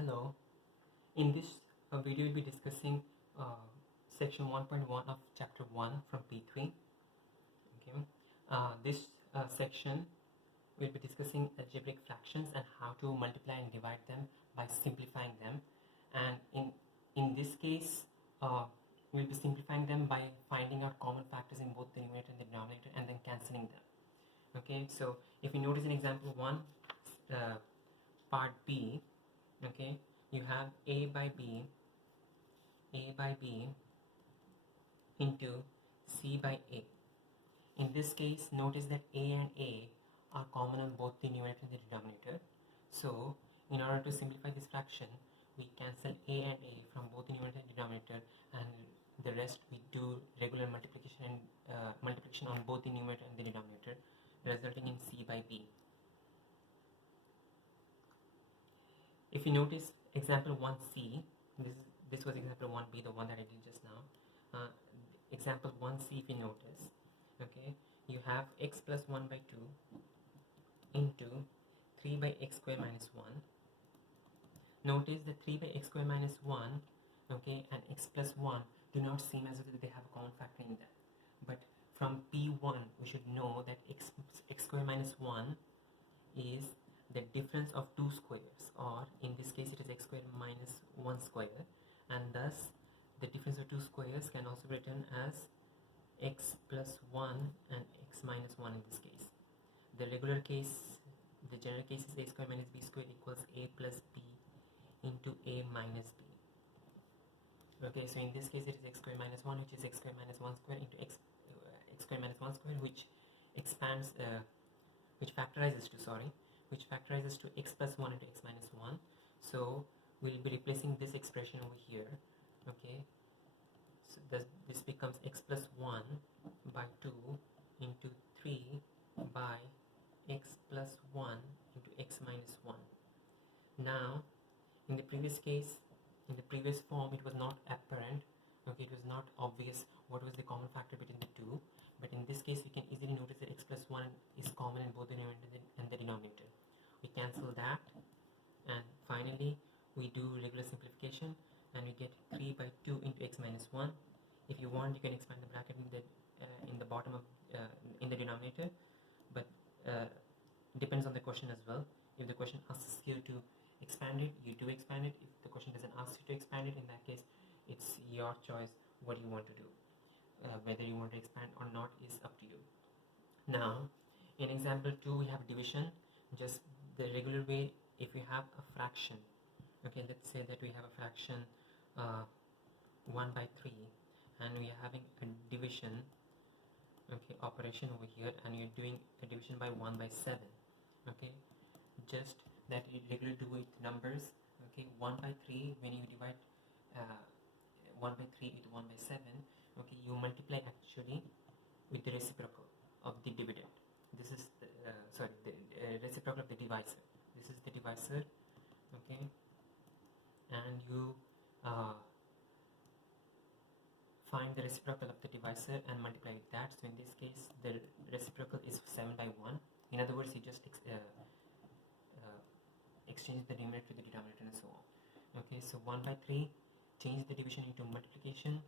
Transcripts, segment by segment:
Hello, in this video we'll be discussing section 1.1 of chapter 1 from P3. Okay, this section we'll be discussing algebraic fractions and how to multiply and divide them by simplifying them, and in this case we'll be simplifying them by finding out common factors in both the numerator and the denominator and then cancelling them. Okay, so if you notice in example 1 part B, okay, you have a by b into c by a. In this case, notice that a and a are common on both the numerator and the denominator. So in order to simplify this fraction, we cancel a and a from both the numerator and denominator, and the rest we do regular multiplication and multiplication on both the numerator and the denominator, resulting in c by b. If you notice example 1c, this was example 1b, the one that I did just now. Example 1c, if you notice, okay, you have x plus 1 by 2 into 3 by x square minus 1. Notice the 3 by x square minus 1, okay, and x plus 1 do not seem as if they have a common factor in them. But from P1, we should know that x square minus 1 is the difference of two squares, or in this case it is x square minus 1 square, and thus the difference of two squares can also be written as x plus 1 and x minus 1 in this case. The regular case, the general case is a square minus b square equals a plus b into a minus b. Okay, so in this case it is x square minus 1, which is x square minus 1 square into x square minus 1 square, which expands, which factorizes to x plus 1 into x minus 1. So we'll be replacing this expression over here. Okay, so this becomes x plus 1 by 2 into 3 by x plus 1 into x minus 1. Now in the previous case, in the previous form, it was not apparent, okay, it was not obvious what was the common factor between the two, but in this case we can easily notice that x plus 1 is common in both the numerator and the denominator. We cancel that, and finally we do regular simplification, and we get 3 by 2 into x minus 1. If you want, you can expand the bracket in the bottom of in the denominator, but depends on the question as well. If the question asks you to expand it, you do expand it. If the question doesn't ask you to expand it, in that case it's your choice what you want to do. Whether you want to expand or not is up to you. Now in example 2 we have division, just the regular way. If we have a fraction, okay, let's say that we have a fraction 1 by 3, and we are having a division, okay, operation over here, and you're doing a division by 1 by 7. Okay, just that you regularly do with numbers. Okay, 1 by 3, when you divide 1 by 3 with 1 by 7, okay, you multiply actually with the reciprocal of the dividend. This is the, the reciprocal of the divisor. This is the divisor, okay, and you find the reciprocal of the divisor and multiply with that. So in this case the reciprocal is 7 by 1. In other words, you just exchange the numerator to the denominator and so on. Okay, so 1 by 3, change the division into multiplication,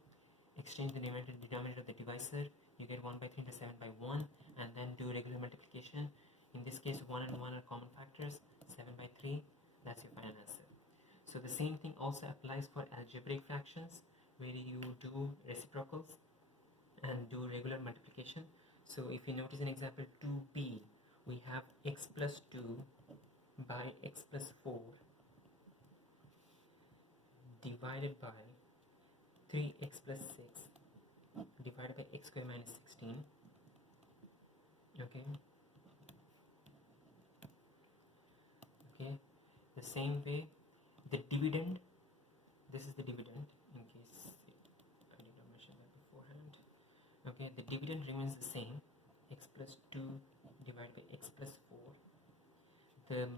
exchange the numerator and denominator of the divisor, you get 1 by 3 into 7 by 1, and then do regular multiplication. In this case 1 and 1 are common factors, 7 by 3, that's your final answer. So the same thing also applies for algebraic fractions, where you do reciprocals and do regular multiplication. So if you notice in example 2b, we have x plus 2 by x plus 4 divided by 3x plus 6 divided by x square minus 16. Okay, the same way the dividend, this is the dividend, in case I did not mention that beforehand. Okay, the dividend remains the same, x plus 2 divided by x plus 4. The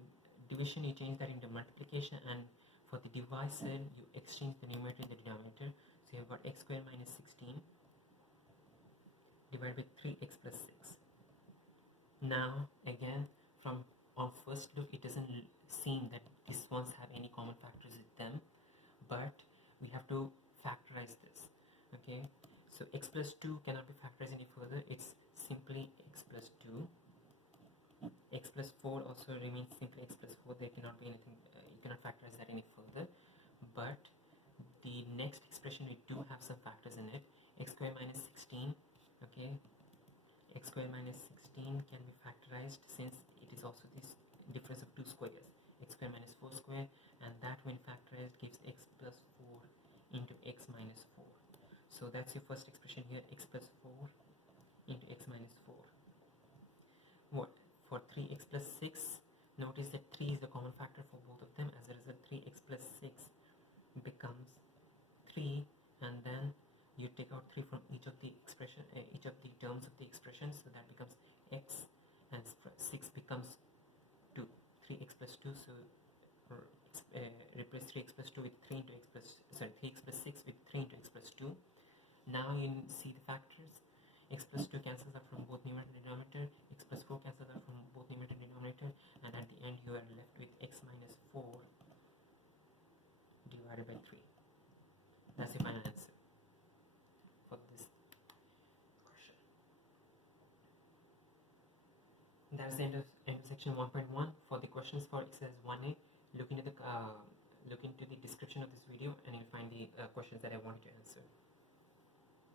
division, you change that into multiplication, and for the divisor you exchange the numerator and the denominator. So you have got x square minus 16 divided by 3x plus 6. Now again, from on first look it doesn't seem that these ones have any common factors with them, but we have to factorize this. Okay, so x plus 2 cannot be factorized any further, it's simply x plus 2. X plus 4 also remains simply x plus 4, there cannot be anything, you cannot factorize that any further. But the next expression we do have some factors in it. X square minus 16, okay, x square minus 16 can be factorized since it is also this difference of two squares, x square minus 4 square, and that when factorized gives x plus 4 into x minus 4. So that's your first expression here, x plus 4 into x minus 4. What for 3x plus 6, notice that 3 is the common factor for both of them. As a result, 3x plus 6 becomes 3, and then you take out 3 from each of the expression, each of the terms of the expression, so that becomes x, and 6 becomes 2, 3x plus 2. So replace 3x plus 2 with 3 into x plus, sorry, 3x plus 6 with 3 into x plus 2. Now you see the factors. X plus 2 cancels out from both numerator and denominator, x plus 4 cancels out from both numerator and denominator, and at the end you are left with x minus 4 divided by 3. That's the final answer for this question. That's the end of section 1.1. For the questions for exercise 1a, look into the description of this video and you'll find the questions that I wanted to answer.